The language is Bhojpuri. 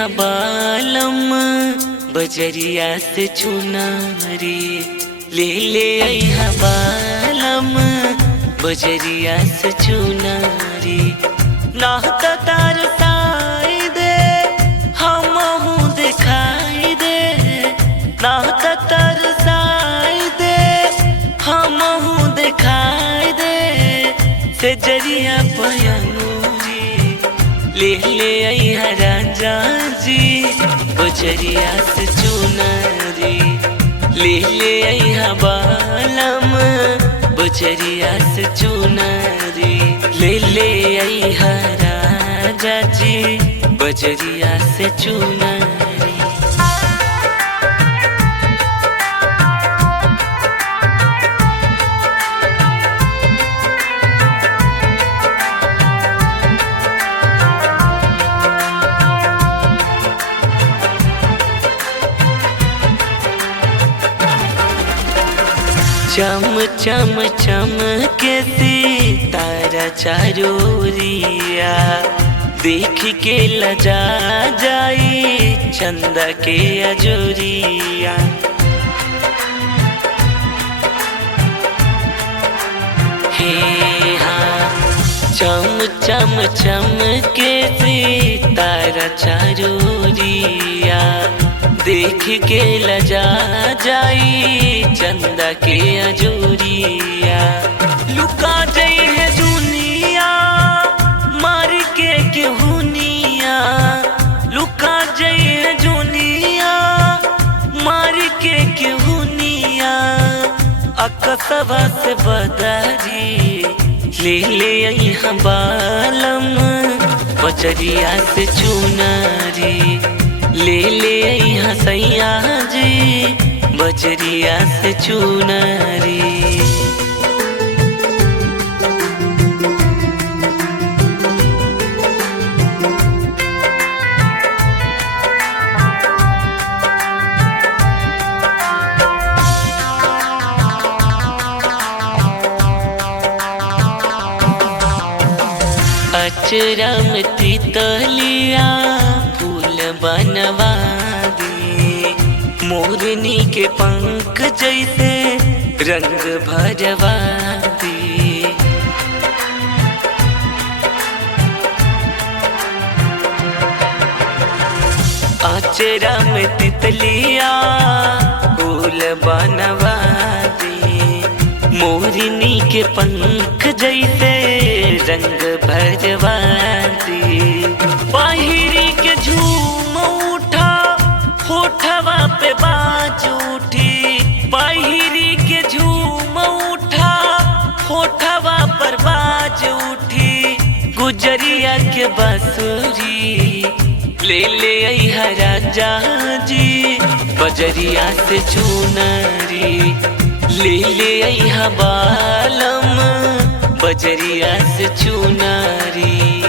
अइहा बालम बजरिया से चुनारी, ले अइहा बालम बजरिया से चुनारी। नाहता तार साई दे हमहू दिखाई दे, नाहता तार साई दे हमहू दिखाई दे। से जरिया पयनूरी ले अइहा राजा जी बजरिया से चुनारी, ले अइहा बालम बजरिया से चुनारी, ले अइहा राजा जी बजरिया से चुनारी। चम चम चम के सितारा चारोरिया, देख के लजा जाई चंदा के अजोरिया। हे हाँ चम चम चम के सितारा चारोरिया, देख के लजा जाई चंदा के अजोरिया। लुका जाई है दुनिया मार के केहुनिया, लुका जाई है दुनिया मार के केहुनिया। अकसबा से बदरी ले अइहा बालम बजरिया से चुनारी, ले अइहा सैया जी बजरिया से चुनारी। अचरा में तितलिया फूल बनवा दी, मोरनी के पंख जैसे रंग भरवा दी। अचरा में तितलिया फूल बनवा दी, मोरनी के पंख जैसे रंग भरवा दी। बाहिरी के झूम उठा होठवा पे बाज उठी, बाहिरी के झूम उठा होठवा पर बाज उठी। गुजरिया के बांसुरी ले अइहा राजा जी बजरिया से चुनारी, ले अइहा बालम बजरिया से चुनारी।